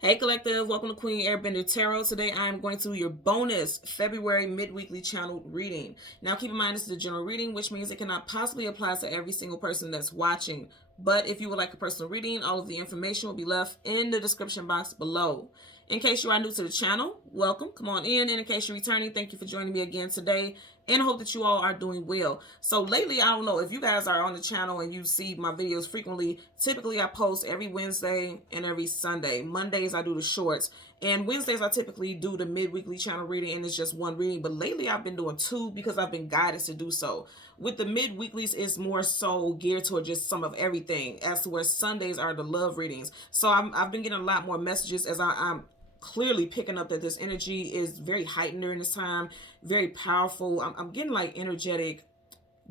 Hey Collective, welcome to Queen Airbender Tarot. Today I am going to do your bonus February mid-weekly channel reading. Now keep in mind this is a general reading, which means it cannot possibly apply to every single person that's watching. But if you would like a personal reading, all of the information will be left in the description box below. In case you are new to the channel, welcome, come on in. And in case you're returning, thank you for joining me again today. And I hope that you all are doing well. So lately, I don't know if you guys are on the channel and you see my videos frequently. Typically, I post every Wednesday and every Sunday. Mondays, I do the shorts. And Wednesdays, I typically do the mid-weekly channel reading, and it's just one reading. But lately, I've been doing two because I've been guided to do so. With the mid-weeklies, it's more so geared toward just some of everything, as to where Sundays are the love readings. So I've been getting a lot more messages as I'm clearly picking up that this energy is very heightened during this time, very powerful. I'm getting like energetic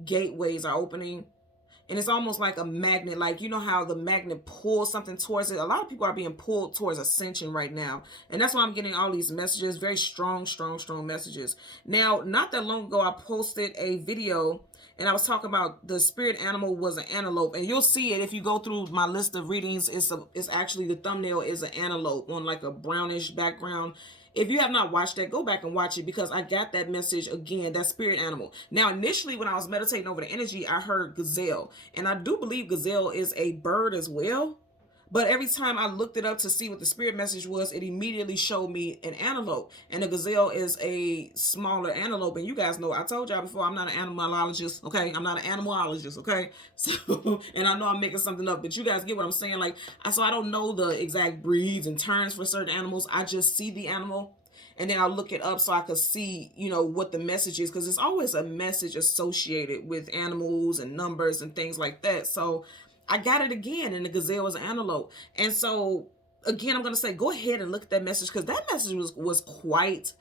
gateways are opening, and it's almost like a magnet. Like, you know how the magnet pulls something towards it? A lot of people are being pulled towards ascension right now, and that's why I'm getting all these messages, very strong messages. Now, not that long ago, I posted a video and I was talking about the spirit animal was an antelope, and you'll see it if you go through my list of readings. It's actually, the thumbnail is an antelope on like a brownish background. If you have not watched that, go back and watch it, because I got that message again, that spirit animal. Now, initially when I was meditating over the energy, I heard gazelle, and I do believe gazelle is a bird as well. But every time I looked it up to see what the spirit message was, it immediately showed me an antelope. And a gazelle is a smaller antelope. And you guys know, I told y'all before, I'm not an animalologist, okay? I'm not an animalologist, okay? So, and I know I'm making something up, but you guys get what I'm saying. Like, so I don't know the exact breeds and terms for certain animals. I just see the animal, and then I'll look it up so I could see, you know, what the message is, because there's always a message associated with animals and numbers and things like that. So I got it again, and the gazelle was an antelope. And so again, I'm going to say, go ahead and look at that message, because that message was quite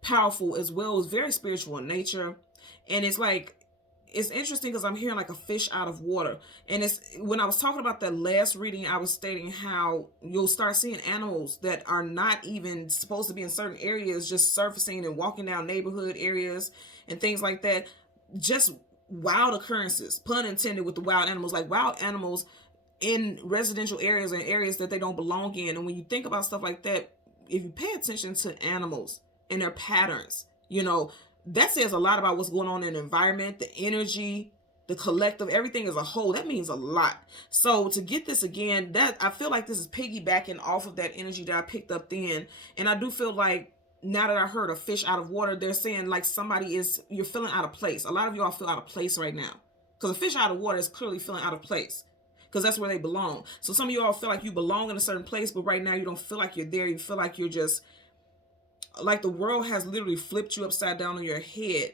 powerful as well. It was very spiritual in nature. And it's like, it's interesting because I'm hearing like a fish out of water. And it's, when I was talking about that last reading, I was stating how you'll start seeing animals that are not even supposed to be in certain areas, just surfacing and walking down neighborhood areas and things like that. Just wild occurrences, pun intended, with the wild animals, like wild animals in residential areas and areas that they don't belong in. And when you think about stuff like that, if you pay attention to animals and their patterns, you know, that says a lot about what's going on in the environment, the energy, the collective, everything as a whole. That means a lot. So to get this again, that I feel like this is piggybacking off of that energy that I picked up then. And I do feel like, now that I heard a fish out of water, they're saying like you're feeling out of place. A lot of y'all feel out of place right now, because a fish out of water is clearly feeling out of place, because that's where they belong. So some of you all feel like you belong in a certain place, but right now you don't feel like you're there. You feel like you're just, like the world has literally flipped you upside down on your head.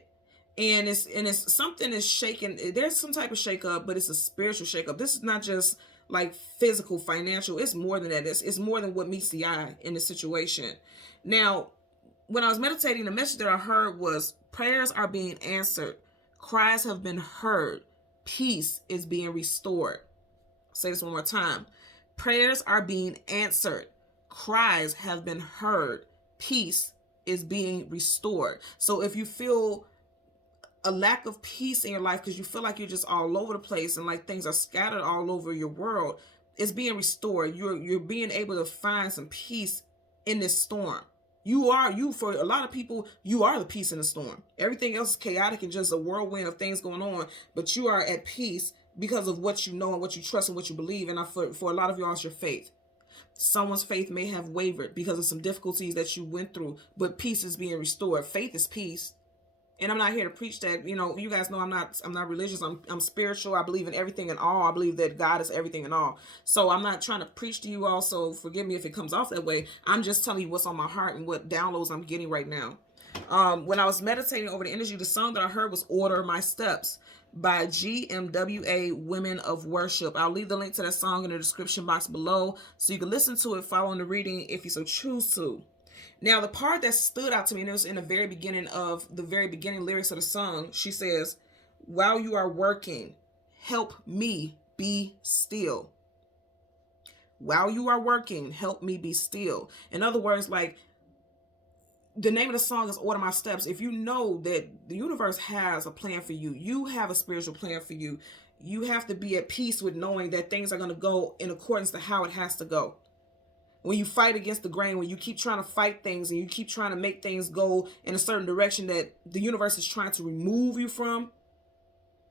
And it's something is shaking. There's some type of shakeup, but it's a spiritual shakeup. This is not just like physical, financial. It's more than that. It's more than what meets the eye in the situation. Now, when I was meditating, the message that I heard was, prayers are being answered. Cries have been heard. Peace is being restored. I'll say this one more time. Prayers are being answered. Cries have been heard. Peace is being restored. So if you feel a lack of peace in your life because you feel like you're just all over the place and like things are scattered all over your world, it's being restored. You're being able to find some peace in this storm. For a lot of people, you are the peace in the storm. Everything else is chaotic and just a whirlwind of things going on, but you are at peace because of what you know and what you trust and what you believe. And for a lot of y'all, it's your faith. Someone's faith may have wavered because of some difficulties that you went through, but peace is being restored. Faith is peace. And I'm not here to preach that. You know, you guys know I'm not religious. I'm spiritual. I believe in everything and all. I believe that God is everything and all. So I'm not trying to preach to you all, so forgive me if it comes off that way. I'm just telling you what's on my heart and what downloads I'm getting right now. When I was meditating over the energy, the song that I heard was Order My Steps by GMWA Women of Worship. I'll leave the link to that song in the description box below so you can listen to it following the reading if you so choose to. Now, the part that stood out to me, and it was in the very beginning lyrics of the song, she says, while you are working, help me be still. While you are working, help me be still. In other words, like, the name of the song is Order My Steps. If you know that the universe has a plan for you, you have a spiritual plan for you, you have to be at peace with knowing that things are going to go in accordance to how it has to go. When you fight against the grain, when you keep trying to fight things and you keep trying to make things go in a certain direction that the universe is trying to remove you from,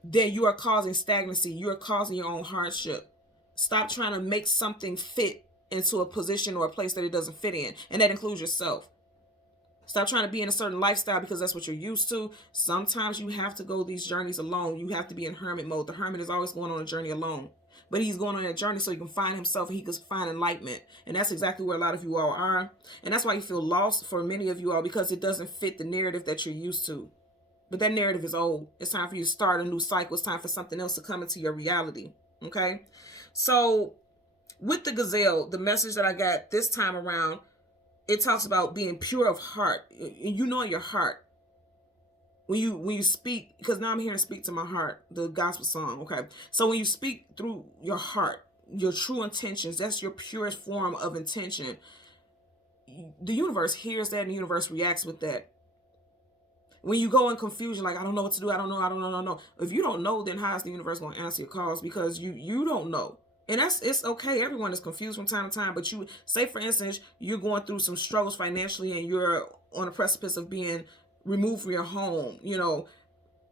then you are causing stagnancy. You are causing your own hardship. Stop trying to make something fit into a position or a place that it doesn't fit in. And that includes yourself. Stop trying to be in a certain lifestyle because that's what you're used to. Sometimes you have to go these journeys alone. You have to be in hermit mode. The hermit is always going on a journey alone. But he's going on a journey so he can find himself and he can find enlightenment. And that's exactly where a lot of you all are. And that's why you feel lost for many of you all, because it doesn't fit the narrative that you're used to. But that narrative is old. It's time for you to start a new cycle. It's time for something else to come into your reality. Okay? So with the gazelle, the message that I got this time around, it talks about being pure of heart. You know your heart. When you speak, because now I'm here to speak to my heart, the gospel song, okay? So when you speak through your heart, your true intentions, that's your purest form of intention. The universe hears that and the universe reacts with that. When you go in confusion, like, I don't know what to do, I don't know. If you don't know, then how is the universe going to answer your calls? Because you don't know. And it's okay. Everyone is confused from time to time. But you, say for instance, you're going through some struggles financially and you're on a precipice of being removed from your home. You know,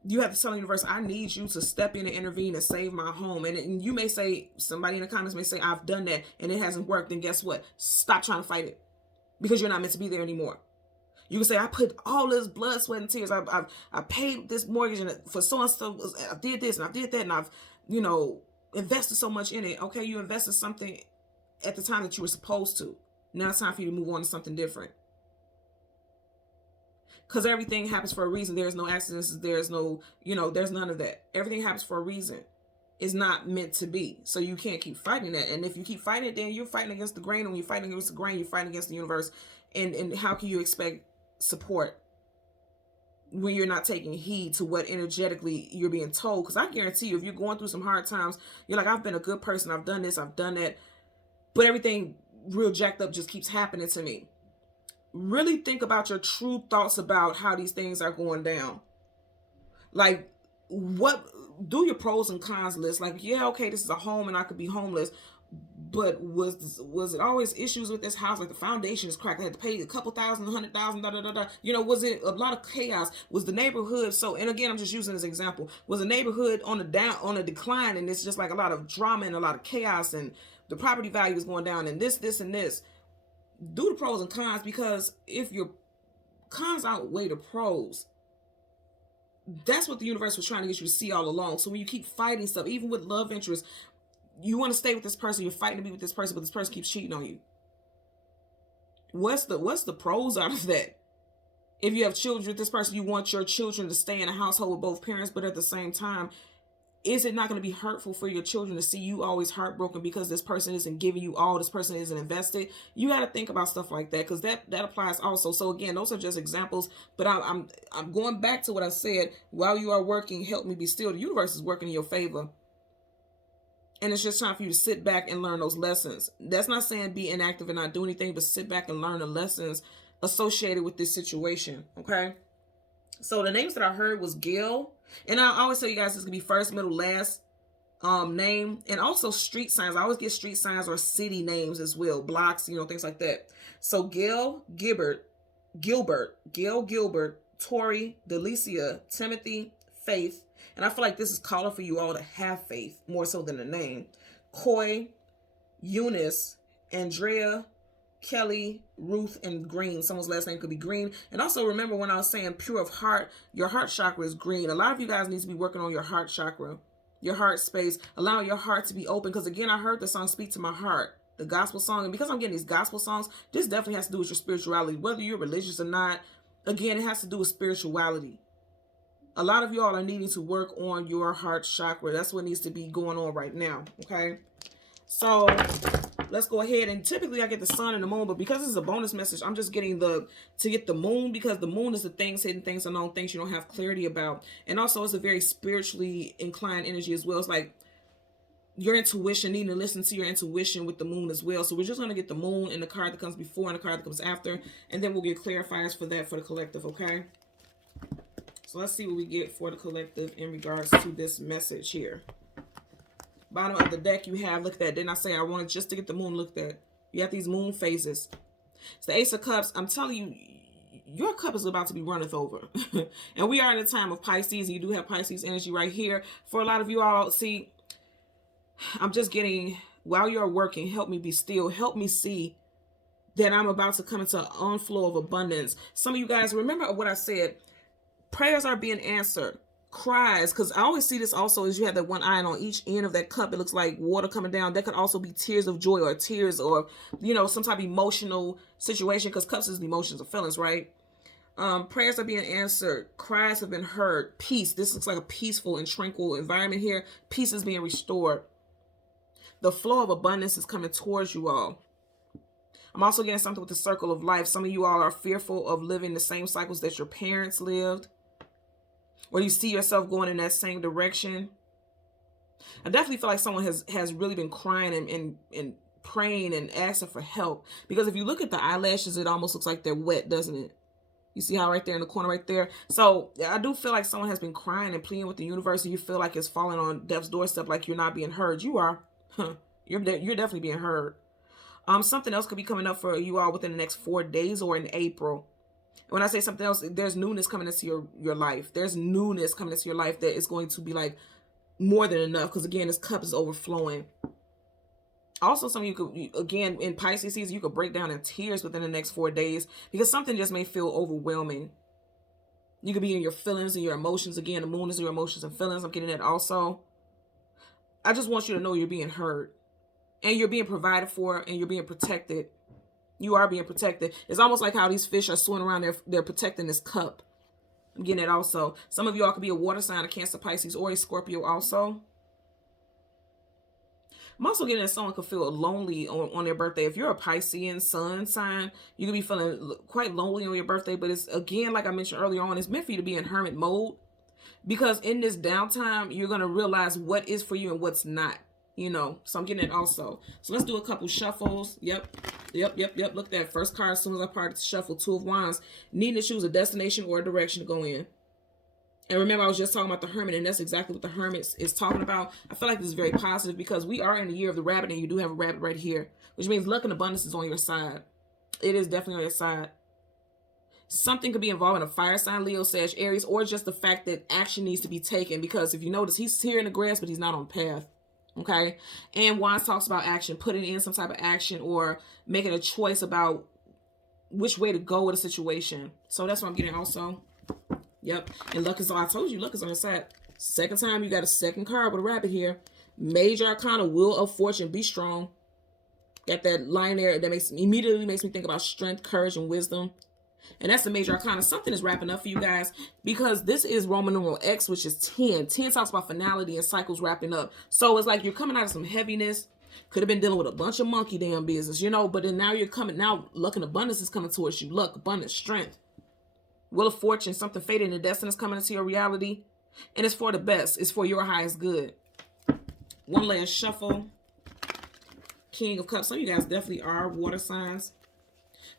you have to tell the universe, I need you to step in and intervene and save my home. And you may say, somebody in the comments may say, I've done that and it hasn't worked. Then guess what? Stop trying to fight it, because you're not meant to be there anymore. You can say, I put all this blood, sweat, and tears. I paid this mortgage and for so and so. I did this and I did that, and I've, invested so much in it. Okay, you invested something at the time that you were supposed to. Now it's time for you to move on to something different. Because everything happens for a reason. There's no accidents. There's no, there's none of that. Everything happens for a reason. It's not meant to be. So you can't keep fighting that. And if you keep fighting it, then you're fighting against the grain. And when you're fighting against the grain, you're fighting against the universe. And how can you expect support when you're not taking heed to what energetically you're being told? Because I guarantee you, if you're going through some hard times, you're like, I've been a good person, I've done this, I've done that, but everything real jacked up just keeps happening to me. Really think about your true thoughts about how these things are going down. Like, do your pros and cons list. Like, yeah, okay, this is a home and I could be homeless, but was it always issues with this house? Like, the foundation is cracked, I had to pay a couple thousand, $100,000, was it a lot of chaos? Was the neighborhood and again, I'm just using this example, was the neighborhood on a decline, and it's just like a lot of drama and a lot of chaos, and the property value is going down, and this and this? Do the pros and cons, because if your cons outweigh the pros, that's what the universe was trying to get you to see all along. So when you keep fighting stuff, even with love interests, you want to stay with this person, you're fighting to be with this person, but this person keeps cheating on you. What's the pros out of that? If you have children with this person, you want your children to stay in a household with both parents, but at the same time, is it not going to be hurtful for your children to see you always heartbroken because this person isn't giving you all, this person isn't invested? You got to think about stuff like that, because that applies also. So again, those are just examples, but I'm going back to what I said. While you are working, help me be still. The universe is working in your favor. And it's just time for you to sit back and learn those lessons. That's not saying be inactive and not do anything, but sit back and learn the lessons associated with this situation, okay? So the names that I heard was Gil. And I always tell you guys this could be first, middle, last name. And also street signs. I always get street signs or city names as well. Blocks, things like that. So Gil Gilbert, Tori, Delicia, Timothy, Faith. And I feel like this is calling for you all to have faith more so than a name. Coy, Eunice, Andrea, Kelly, Ruth, and Green. Someone's last name could be Green. And also remember when I was saying pure of heart, your heart chakra is green. A lot of you guys need to be working on your heart chakra, your heart space, allowing your heart to be open. Because again, I heard the song Speak to My Heart, the gospel song. And because I'm getting these gospel songs, this definitely has to do with your spirituality. Whether you're religious or not, again, it has to do with spirituality. A lot of y'all are needing to work on your heart chakra. That's what needs to be going on right now, okay? So let's go ahead. And typically I get the sun and the moon, but because this is a bonus message, I'm just getting to get the moon, because the moon is the things, hidden things, unknown things you don't have clarity about. And also it's a very spiritually inclined energy as well. It's like your intuition, needing to listen to your intuition with the moon as well. So we're just going to get the moon and the card that comes before and the card that comes after, and then we'll get clarifiers for that for the collective, okay? So let's see what we get for the collective in regards to this message here. Bottom of the deck you have, look at that. Didn't I say I wanted just to get the moon looked at? You have these moon phases. It's the Ace of Cups. I'm telling you, your cup is about to be runneth over. And we are in a time of Pisces. You do have Pisces energy right here. For a lot of you all, see, I'm just getting, while you're working, help me be still. Help me see that I'm about to come into an onflow of abundance. Some of you guys, remember what I said. Prayers are being answered. Cries, because I always see this also as you have that one eye, and on each end of that cup, it looks like water coming down. That could also be tears of joy or tears or, you know, some type of emotional situation, because cups is the emotions or feelings, right? Prayers are being answered. Cries have been heard. Peace. This looks like a peaceful and tranquil environment here. Peace is being restored. The flow of abundance is coming towards you all. I'm also getting something with the circle of life. Some of you all are fearful of living the same cycles that your parents lived, or you see yourself going in that same direction. I definitely feel like someone has really been crying and praying and asking for help, because if you look at the eyelashes, it almost looks like they're wet, doesn't it? You see how right there in the corner right there? So I do feel like someone has been crying and pleading with the universe, and you feel like it's falling on death's doorstep, like you're not being heard. You are. You're definitely being heard. Something else could be coming up for you all within the next 4 days or in April. When I say something else, there's newness coming into your life. There's newness coming into your life that is going to be like more than enough, because again, this cup is overflowing. Also, some of you could, again, in Pisces season, you could break down in tears within the next 4 days, because something just may feel overwhelming. You could be in your feelings and your emotions. Again, the moon is your emotions and feelings. I'm getting that also. I just want you to know you're being heard, and you're being provided for, and you're being protected. You are being protected. It's almost like how these fish are swimming around. They're protecting this cup. I'm getting it also. Some of y'all could be a water sign, a Cancer, Pisces, or a Scorpio also. I'm also getting that someone could feel lonely on their birthday. If you're a Piscean sun sign, you could be feeling quite lonely on your birthday. But it's, again, like I mentioned earlier on, it's meant for you to be in hermit mode, because in this downtime, you're going to realize what is for you and what's not. You know, so I'm getting it also. So let's do a couple shuffles. Yep. Look at that first card. As soon as I part the shuffle, Two of Wands. Needing to choose a destination or a direction to go in. And remember, I was just talking about the Hermit, and that's exactly what the Hermit is talking about. I feel like this is very positive, because we are in the year of the rabbit, and you do have a rabbit right here, which means luck and abundance is on your side. It is definitely on your side. Something could be involving a fire sign, Leo, Sag, Aries, or just the fact that action needs to be taken, because if you notice, he's here in the grass, but he's not on the path. Okay, and Wands talks about action, putting in some type of action or making a choice about which way to go with a situation. So that's what I'm getting also. Yep, and luck is on. I told you, luck is on the side. Second time, you got a second card with a rabbit here. Major Arcana, Wheel of Fortune. Be strong. Got that line there that immediately makes me think about strength, courage, and wisdom. And that's the Major Arcana. Something is wrapping up for you guys, because this is Roman numeral X, which is 10. 10 talks about finality and cycles wrapping up. So it's like you're coming out of some heaviness. Could have been dealing with a bunch of monkey damn business, you know, but then now you're coming, now luck and abundance is coming towards you. Luck, abundance, strength. Wheel of Fortune, something fated and destined is coming into your reality. And it's for the best. It's for your highest good. One last shuffle. King of Cups. Some of you guys definitely are water signs.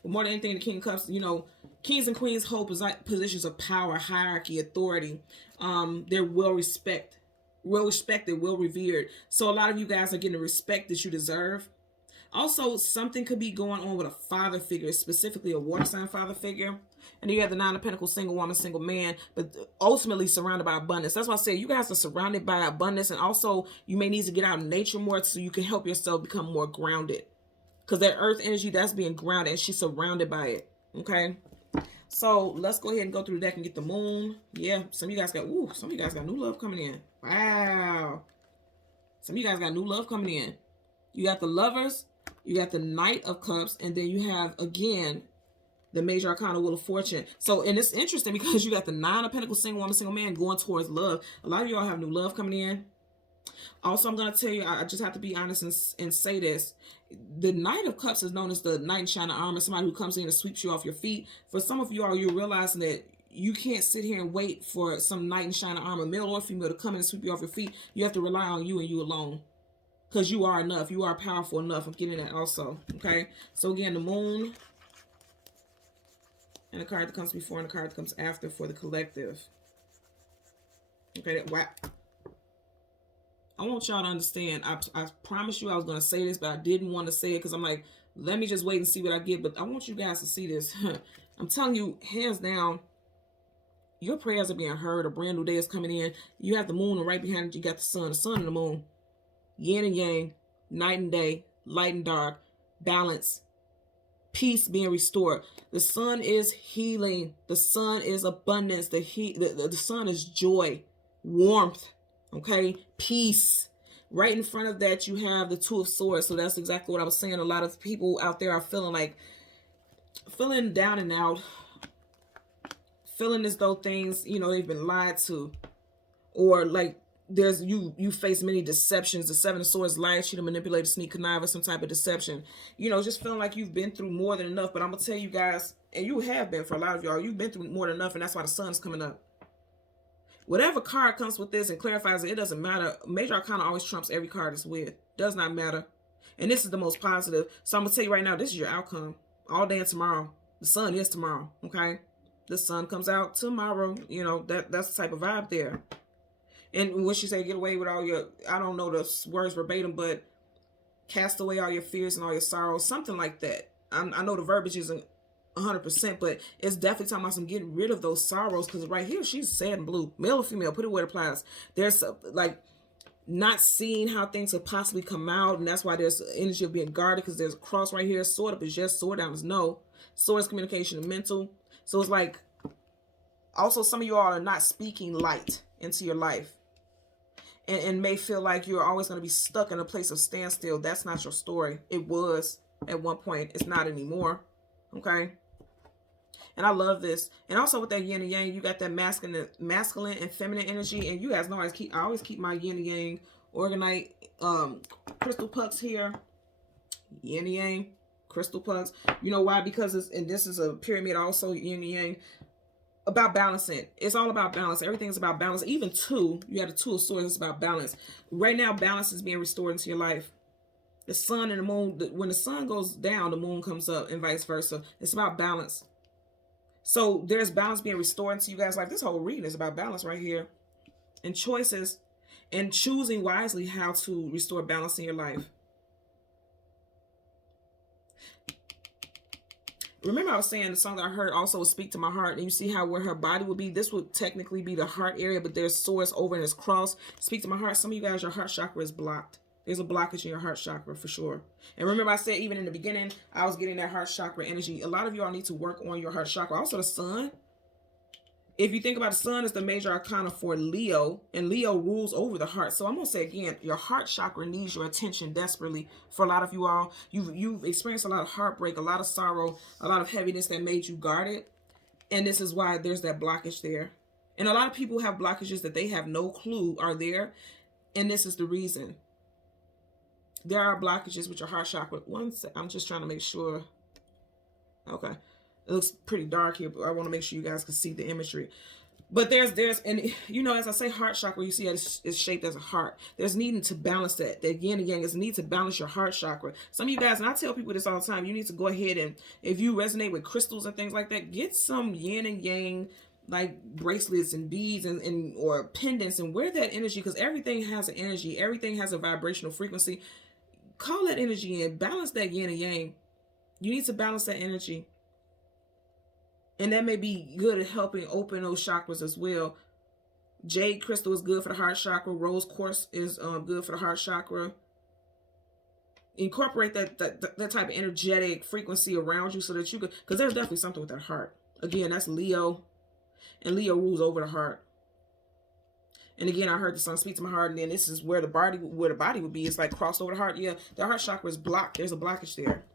But more than anything, the King of Cups, you know, kings and queens hold positions of power, hierarchy, authority. They're well respected, well revered. So a lot of you guys are getting the respect that you deserve. Also, something could be going on with a father figure, specifically a water sign father figure. And then you have the Nine of Pentacles, single woman, single man, but ultimately surrounded by abundance. That's why I say you guys are surrounded by abundance. And also, you may need to get out in nature more so you can help yourself become more grounded. Because that earth energy, that's being grounded, and she's surrounded by it. Okay? So let's go ahead and go through the deck and get the moon. Yeah, some of you guys got new love coming in. Wow. Some of you guys got new love coming in. You got the Lovers, you got the Knight of Cups, and then you have, again, the Major Arcana, Wheel of Fortune. So, and it's interesting because you got the Nine of Pentacles, single woman, single man, going towards love. A lot of y'all have new love coming in. Also, I'm going to tell you, I just have to be honest and say this. The Knight of Cups is known as the knight in shining armor, somebody who comes in and sweeps you off your feet. For some of you all, you're realizing that you can't sit here and wait for some knight in shining armor, male or female, to come in and sweep you off your feet. You have to rely on you and you alone. Because you are enough. You are powerful enough. I'm getting that also. Okay? So again, the moon. And the card that comes before and the card that comes after for the collective. Okay, that whack. I want y'all to understand. I promised you I was going to say this, but I didn't want to say it because I'm like, let me just wait and see what I get. But I want you guys to see this. I'm telling you, hands down, your prayers are being heard. A brand new day is coming in. You have the moon, and right behind it, you got the sun and the moon. Yin and yang, night and day, light and dark, balance, peace being restored. The sun is healing. The sun is abundance. The sun is joy, warmth, okay, peace. Right in front of that, you have the Two of Swords. So that's exactly what I was saying. A lot of people out there are feeling down and out, feeling as though things, they've been lied to, or like you face many deceptions. The Seven of Swords, lie, cheat, manipulate, sneak, connive, or some type of deception. Just feeling like you've been through more than enough. But I'm gonna tell you guys, and you have been, for a lot of y'all, you've been through more than enough, and that's why the sun's coming up. Whatever card comes with this and clarifies it, it doesn't matter. Major Arcana always trumps every card it's with. Does not matter. And this is the most positive. So I'm gonna tell you right now, this is your outcome. All day and tomorrow. The sun is tomorrow. Okay. The sun comes out tomorrow. That's the type of vibe there. And when she say get away with all your, I don't know the words verbatim, but cast away all your fears and all your sorrows, something like that. I know the verbiage isn't 100%, but it's definitely talking about some getting rid of those sorrows, because right here she's sad and blue, male or female, put it where it applies. There's not seeing how things could possibly come out, and that's why there's energy of being guarded, because there's a cross right here. Sword up is yes, sword down is no. Sword is communication and mental. So it's like, also some of you all are not speaking light into your life, and may feel like you're always going to be stuck in a place of standstill. That's not your story. It was at one point. It's not anymore. Okay. And I love this. And also with that yin and yang, you got that masculine and feminine energy. And you guys know I always keep my yin and yang organite crystal pucks here. Yin and yang crystal pucks. You know why? Because this is a pyramid also, yin and yang. About balancing. It's all about balance. Everything is about balance. Even you have the Two of Swords. It's about balance. Right now, balance is being restored into your life. The sun and the moon, when the sun goes down, the moon comes up, and vice versa. It's about balance. So there's balance being restored into you guys' life. This whole reading is about balance right here. And choices, and choosing wisely how to restore balance in your life. Remember I was saying the song that I heard also was Speak to My Heart, and you see how where her body would be, this would technically be the heart area, but there's swords over in this cross. Speak to my heart. Some of you guys, your heart chakra is blocked. There's a blockage in your heart chakra for sure. And remember I said even in the beginning, I was getting that heart chakra energy. A lot of y'all need to work on your heart chakra. Also the sun. If you think about the sun, it's the major arcana for Leo, and Leo rules over the heart. So I'm going to say again, your heart chakra needs your attention desperately. For a lot of you all, you've experienced a lot of heartbreak, a lot of sorrow, a lot of heaviness that made you guarded. And this is why there's that blockage there. And a lot of people have blockages that they have no clue are there. And this is the reason. There are blockages with your heart chakra. One sec, I'm just trying to make sure. Okay. It looks pretty dark here, but I want to make sure you guys can see the imagery. But there's, and as I say heart chakra, you see it's shaped as a heart. There's needing to balance that. That yin and yang is need to balance your heart chakra. Some of you guys, and I tell people this all the time, you need to go ahead and, if you resonate with crystals and things like that, get some yin and yang, like bracelets and beads and or pendants, and wear that energy, because everything has an energy. Everything has a vibrational frequency. Call that energy in. Balance that yin and yang. You need to balance that energy. And that may be good at helping open those chakras as well. Jade crystal is good for the heart chakra. Rose quartz is good for the heart chakra. Incorporate that type of energetic frequency around you so that you could, because there's definitely something with that heart. Again, that's Leo. And Leo rules over the heart. And again, I heard the sun speak to my heart, and then this is where the body would be. It's like crossed over the heart. Yeah, the heart chakra is blocked. There's a blockage there.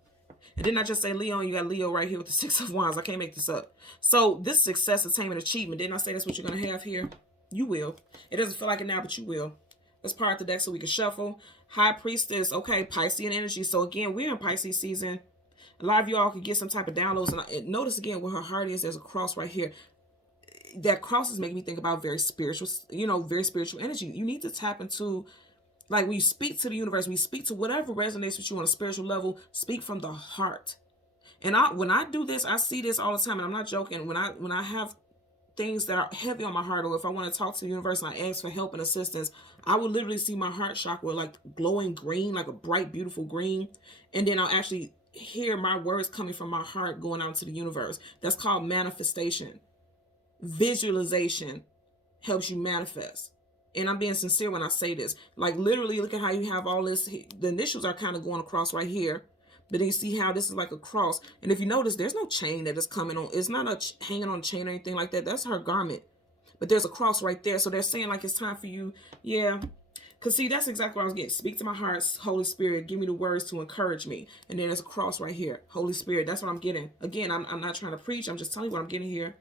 And didn't I just say Leo? And you got Leo right here with the Six of Wands. I can't make this up. So this success, attainment, achievement. Didn't I say that's what you're going to have here? You will. It doesn't feel like it now, but you will. Let's part the deck so we can shuffle. High Priestess. Okay, Piscean energy. So again, we're in Pisces season. A lot of y'all can get some type of downloads. And notice again where her heart is. There's a cross right here. That cross is making me think about very spiritual, very spiritual energy. You need to tap into, like when you speak to the universe, when you speak to whatever resonates with you on a spiritual level, speak from the heart. And when I do this, I see this all the time, and I'm not joking. When I have things that are heavy on my heart, or if I want to talk to the universe and I ask for help and assistance, I will literally see my heart chakra like glowing green, like a bright, beautiful green. And then I'll actually hear my words coming from my heart going out into the universe. That's called manifestation. Visualization helps you manifest. And I'm being sincere when I say this. Like literally, look at how you have all this. The initials are kind of going across right here. But then you see how this is like a cross. And if you notice, there's no chain that is coming on. It's not hanging on a chain or anything like that. That's her garment. But there's a cross right there. So they're saying like it's time for you. Yeah. Because see, that's exactly what I was getting. Speak to my heart, Holy Spirit. Give me the words to encourage me. And then there's a cross right here. Holy Spirit. That's what I'm getting. Again, I'm not trying to preach. I'm just telling you what I'm getting here.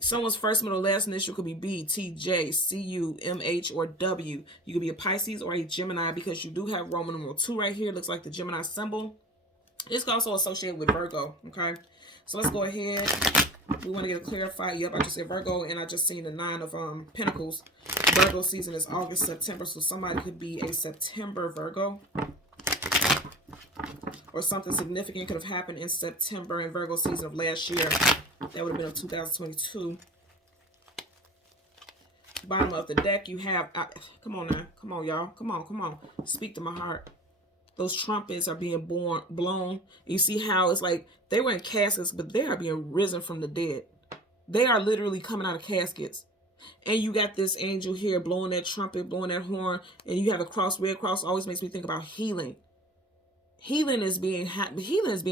Someone's first, middle, last initial could be B, T, J, C, U, M, H, or W. You could be a Pisces or a Gemini because you do have Roman numeral 2 right here. It looks like the Gemini symbol. It's also associated with Virgo, okay? So let's go ahead. We want to get a clarified. Yep, I just said Virgo, and I just seen the 9 of Pentacles. Virgo season is August, September, so somebody could be a September Virgo. Or something significant could have happened in September in Virgo season of last year. That would have been of 2022. Bottom of the deck, you have... come on now. Come on, y'all. Come on, come on. Speak to my heart. Those trumpets are being blown. You see how it's like they were in caskets, but they are being risen from the dead. They are literally coming out of caskets. And you got this angel here blowing that trumpet, blowing that horn, and you have a cross. Red cross always makes me think about healing. Healing is being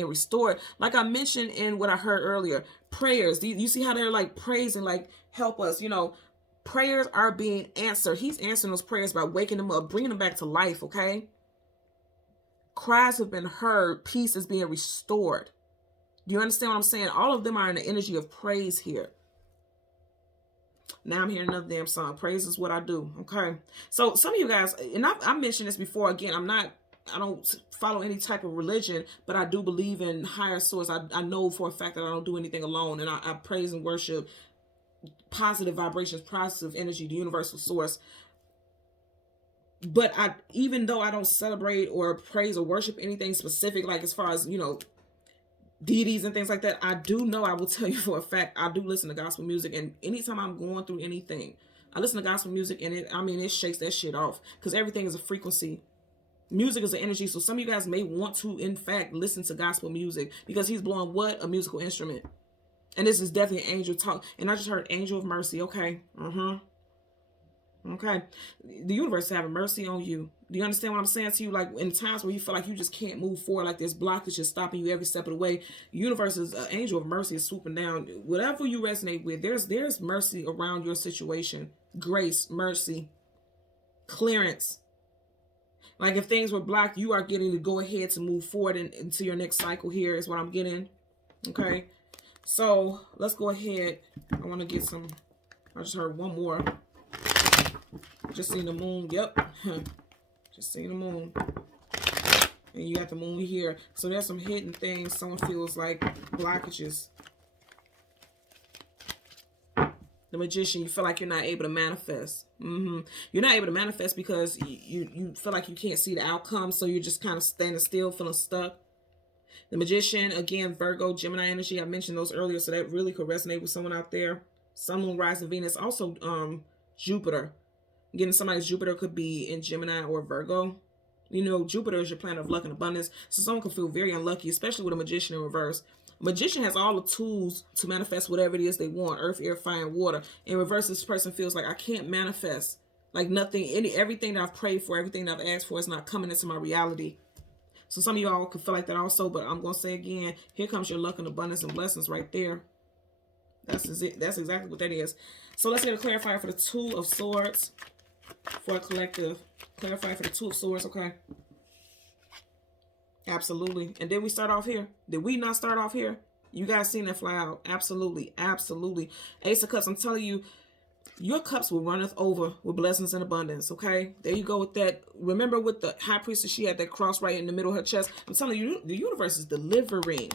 restored. Like I mentioned in what I heard earlier, prayers. You see how they're like praising, like help us. You know, prayers are being answered. He's answering those prayers by waking them up, bringing them back to life. Okay. Cries have been heard. Peace is being restored. Do you understand what I'm saying? All of them are in the energy of praise here. Now I'm hearing another damn song. Praise is what I do. Okay. So some of you guys, and I mentioned this before. Again, I don't follow any type of religion, but I do believe in higher source. I know for a fact that I don't do anything alone. And I praise and worship positive vibrations, positive energy, the universal source. But even though I don't celebrate or praise or worship anything specific, like as far as, you know, deities and things like that, I do know, I will tell you for a fact, I do listen to gospel music. And anytime I'm going through anything, I listen to gospel music, and it shakes that shit off, because everything is a frequency. Music is an energy. So some of you guys may want to, in fact, listen to gospel music, because he's blowing what? A musical instrument. And this is definitely an angel talk. And I just heard angel of mercy. Okay. Okay. The universe is having mercy on you. Do you understand what I'm saying to you? Like in times where you feel like you just can't move forward, like this blockage is stopping you every step of the way, the universe's angel of mercy is swooping down. Whatever you resonate with, there's mercy around your situation. Grace, mercy, clearance. Like if things were blocked, you are getting to go ahead to move forward into your next cycle here is what I'm getting. Okay. So let's go ahead. I want to get some, I just heard one more. Just seen the moon. Yep. Just seen the moon. And you got the moon here. So there's some hidden things. Someone feels like blockages. The magician, you feel like you're not able to manifest. You're not able to manifest because you feel like you can't see the outcome. So you're just kind of standing still, feeling stuck. The magician, again, Virgo, Gemini energy. I mentioned those earlier. So that really could resonate with someone out there. Sun, Moon, Rising, Venus. Also Jupiter. Again, somebody's Jupiter could be in Gemini or Virgo. You know, Jupiter is your planet of luck and abundance. So someone can feel very unlucky, especially with a magician in reverse. A magician has all the tools to manifest whatever it is they want. Earth, air, fire, and water. In reverse, this person feels like I can't manifest. Like nothing, everything that I've prayed for, everything that I've asked for is not coming into my reality. So some of y'all can feel like that also. But I'm going to say again, here comes your luck and abundance and blessings right there. That's exactly what that is. So let's get a clarifier for the Two of Swords. For a collective. Clarify for the Two of Swords, okay? Absolutely. And did we start off here? Did we not start off here? You guys seen that fly out? Absolutely. Absolutely. Ace of Cups, I'm telling you, your cups will runneth over with blessings and abundance, okay? There you go with that. Remember with the High Priestess, she had that cross right in the middle of her chest. I'm telling you, the universe is delivering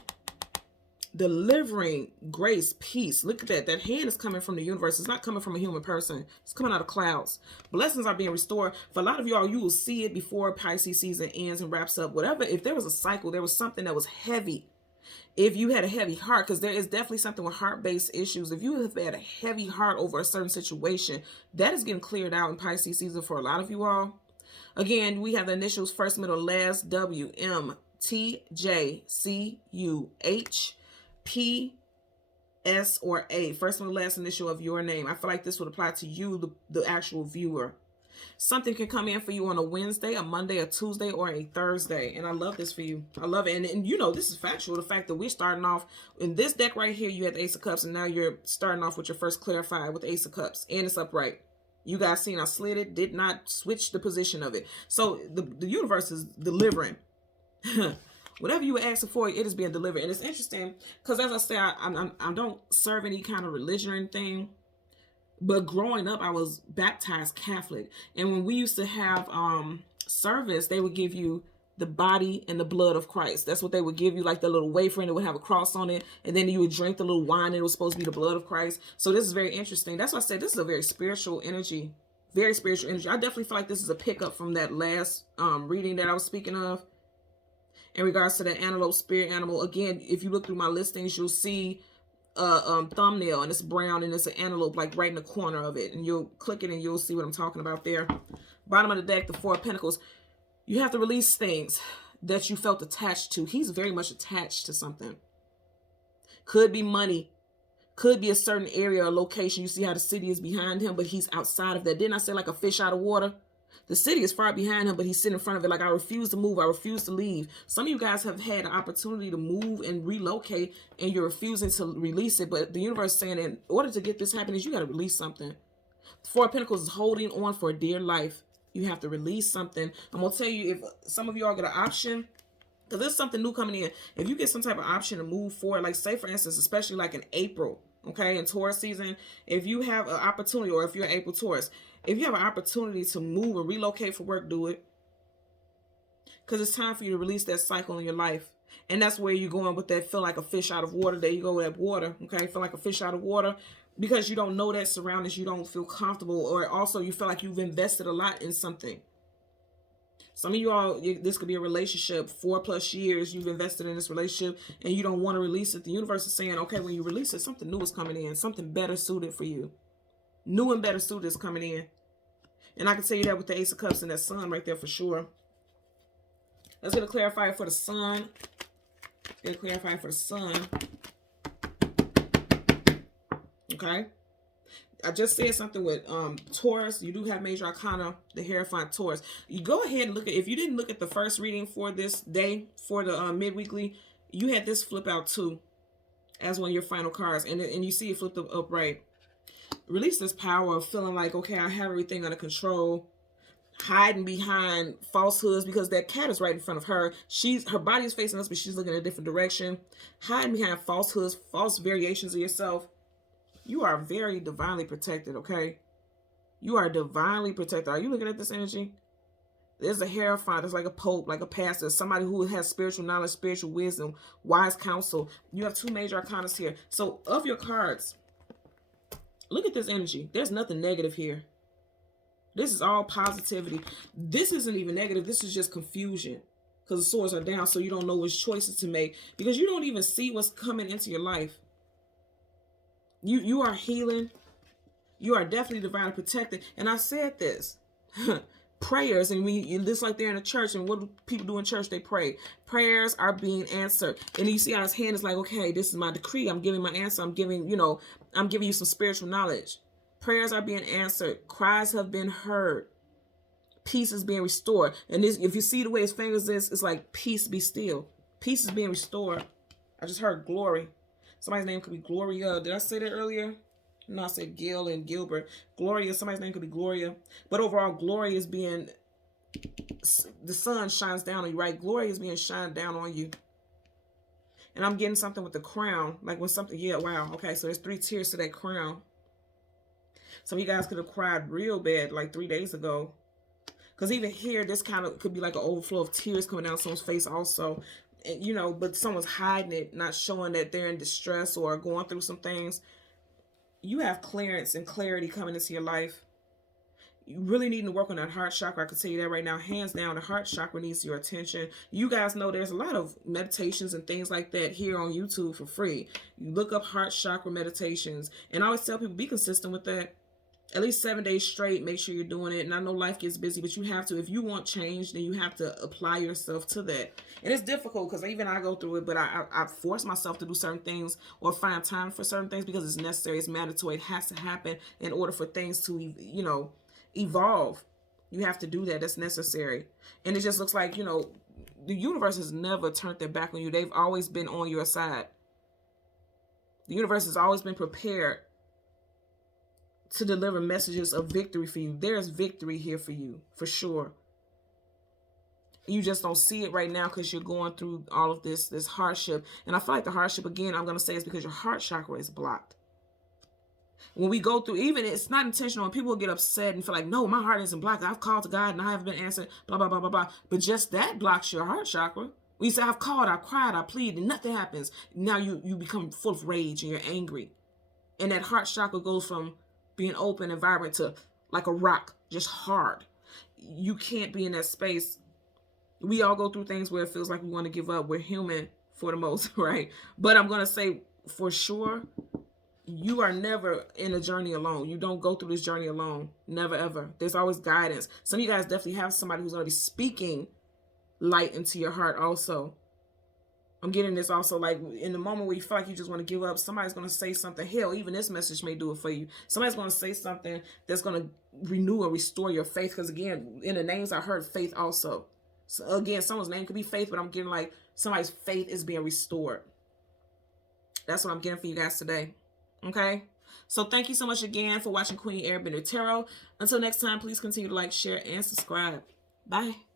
grace, peace. Look at that. That hand is coming from the universe. It's not coming from a human person. It's coming out of clouds. Blessings are being restored. For a lot of y'all, you will see it before Pisces season ends and wraps up. Whatever, if there was a cycle, there was something that was heavy. If you had a heavy heart, because there is definitely something with heart-based issues. If you have had a heavy heart over a certain situation, that is getting cleared out in Pisces season for a lot of you all. Again, we have the initials first, middle, last, W, M, T, J, C, U, H, P, S, or A. First, middle, last initial of your name. I feel like this would apply to you, the actual viewer. Something can come in for you on a Wednesday, a Monday, a Tuesday, or a Thursday. And I love this for you. I love it. And you know, this is factual. The fact that we're starting off in this deck right here, you had the Ace of Cups, and now you're starting off with your first clarified with the Ace of Cups. And it's upright. You guys seen I slid it, did not switch the position of it. So the universe is delivering. Whatever you were asking for, it is being delivered. And it's interesting because, as I say, I don't serve any kind of religion or anything. But growing up, I was baptized Catholic. And when we used to have service, they would give you the body and the blood of Christ. That's what they would give you, like the little wafer, and it would have a cross on it. And then you would drink the little wine, and it was supposed to be the blood of Christ. So this is very interesting. That's why I said this is a very spiritual energy. Very spiritual energy. I definitely feel like this is a pickup from that last reading that I was speaking of. In regards to the antelope spirit animal, again, if you look through my listings, you'll see thumbnail, and it's brown, and it's an antelope like right in the corner of it, and you'll click it and you'll see what I'm talking about there. Bottom of the deck, the Four of Pentacles. You have to release things that you felt attached to. He's very much attached to something. Could be money, could be a certain area or location. You see how the city is behind him, but he's outside of that. Didn't I say like a fish out of water? The city is far behind him, but he's sitting in front of it like, I refuse to move. I refuse to leave. Some of you guys have had an opportunity to move and relocate, and you're refusing to release it. But the universe is saying, in order to get this happening, you got to release something. The Four of Pentacles is holding on for dear life. You have to release something. I'm going to tell you, if some of y'all get an option, because there's something new coming in. If you get some type of option to move forward, like say, for instance, especially like in April, okay, in Taurus season, if you have an opportunity, or if you're April Taurus, if you have an opportunity to move and relocate for work, do it. Because it's time for you to release that cycle in your life. And that's where you're going with that feel like a fish out of water. There you go with that water, okay? Feel like a fish out of water because you don't know that surroundings. You don't feel comfortable. Or also you feel like you've invested a lot in something. Some of you all, this could be a relationship, 4+ years you've invested in this relationship and you don't want to release it. The universe is saying, okay, when you release it, something new is coming in. Something better suited for you. New and better suited is coming in. And I can tell you that with the Ace of Cups and that sun right there for sure. Let's get a clarifier for the sun. Get a clarifier for the sun. Okay. I just said something with Taurus. You do have major arcana, the Hierophant Taurus. You go ahead and look at, if you didn't look at the first reading for this day, for the mid-weekly, you had this flip out too as one of your final cards. And you see it flipped up right. Release this power of feeling like, okay, I have everything under control. Hiding behind falsehoods because that cat is right in front of her. Her body is facing us, but she's looking in a different direction. Hiding behind falsehoods, false variations of yourself. You are very divinely protected, okay? You are divinely protected. Are you looking at this energy? There's a Hierophant. It's like a pope, like a pastor, somebody who has spiritual knowledge, spiritual wisdom, wise counsel. You have two major arcanas here. So of your cards, look at this energy. There's nothing negative here. This is all positivity. This isn't even negative. This is just confusion because the swords are down, so you don't know which choices to make because you don't even see what's coming into your life. You are healing. You are definitely divinely protected. And I said this. Prayers, and just like they're in a church, and what do people do in church? They pray. Prayers are being answered. And you see how his hand is like, okay, this is my decree. I'm giving my answer. I'm giving you some spiritual knowledge. Prayers are being answered. Cries have been heard. Peace is being restored. And this, if you see the way his fingers is, it's like, peace be still. Peace is being restored. I just heard glory. Somebody's name could be Gloria. Did I say that earlier? No, I said Gil and Gilbert. Gloria, somebody's name could be Gloria. But overall, glory is being, the sun shines down on you, right? Glory is being shined down on you. And I'm getting something with the crown. Like when something, yeah, wow. Okay, so there's 3 tiers to that crown. Some of you guys could have cried real bad like 3 days ago. Because even here, this kind of could be like an overflow of tears coming down someone's face also. And, but someone's hiding it, not showing that they're in distress or going through some things. You have clearance and clarity coming into your life. You really need to work on that heart chakra. I can tell you that right now. Hands down, the heart chakra needs your attention. You guys know there's a lot of meditations and things like that here on YouTube for free. You look up heart chakra meditations. And I always tell people, be consistent with that. At least 7 days straight, make sure you're doing it. And I know life gets busy, but you have to, if you want change, then you have to apply yourself to that. And it's difficult because even I go through it, but I force myself to do certain things or find time for certain things because it's necessary, it's mandatory, it has to happen in order for things to, you know, evolve. You have to do that. That's necessary. And it just looks like, you know, the universe has never turned their back on you. They've always been on your side. The universe has always been prepared to deliver messages of victory for you. There's victory here for you, for sure. You just don't see it right now because you're going through all of this hardship. And I feel like the hardship, again, I'm going to say, is because your heart chakra is blocked. When we go through, even it's not intentional, and people get upset and feel like, no, my heart isn't blocked. I've called to God and I haven't been answered, blah, blah, blah, blah, blah. But just that blocks your heart chakra. When you say, I've called, I've cried, I plead, and nothing happens. Now you become full of rage and you're angry. And that heart chakra goes from being open and vibrant to like a rock, just hard. You can't be in that space. We all go through things where it feels like we want to give up. We're human for the most, right? But I'm going to say for sure, you are never in a journey alone. You don't go through this journey alone. Never, ever. There's always guidance. Some of you guys definitely have somebody who's going to be speaking light into your heart also. I'm getting this also, like in the moment where you feel like you just want to give up, somebody's going to say something. Hell, even this message may do it for you. Somebody's going to say something that's going to renew or restore your faith. Because again, in the names I heard faith also. So again, someone's name could be faith, but I'm getting like somebody's faith is being restored. That's what I'm getting for you guys today. Okay? So thank you so much again for watching Queen Airbender Tarot. Until next time, please continue to like, share, and subscribe. Bye.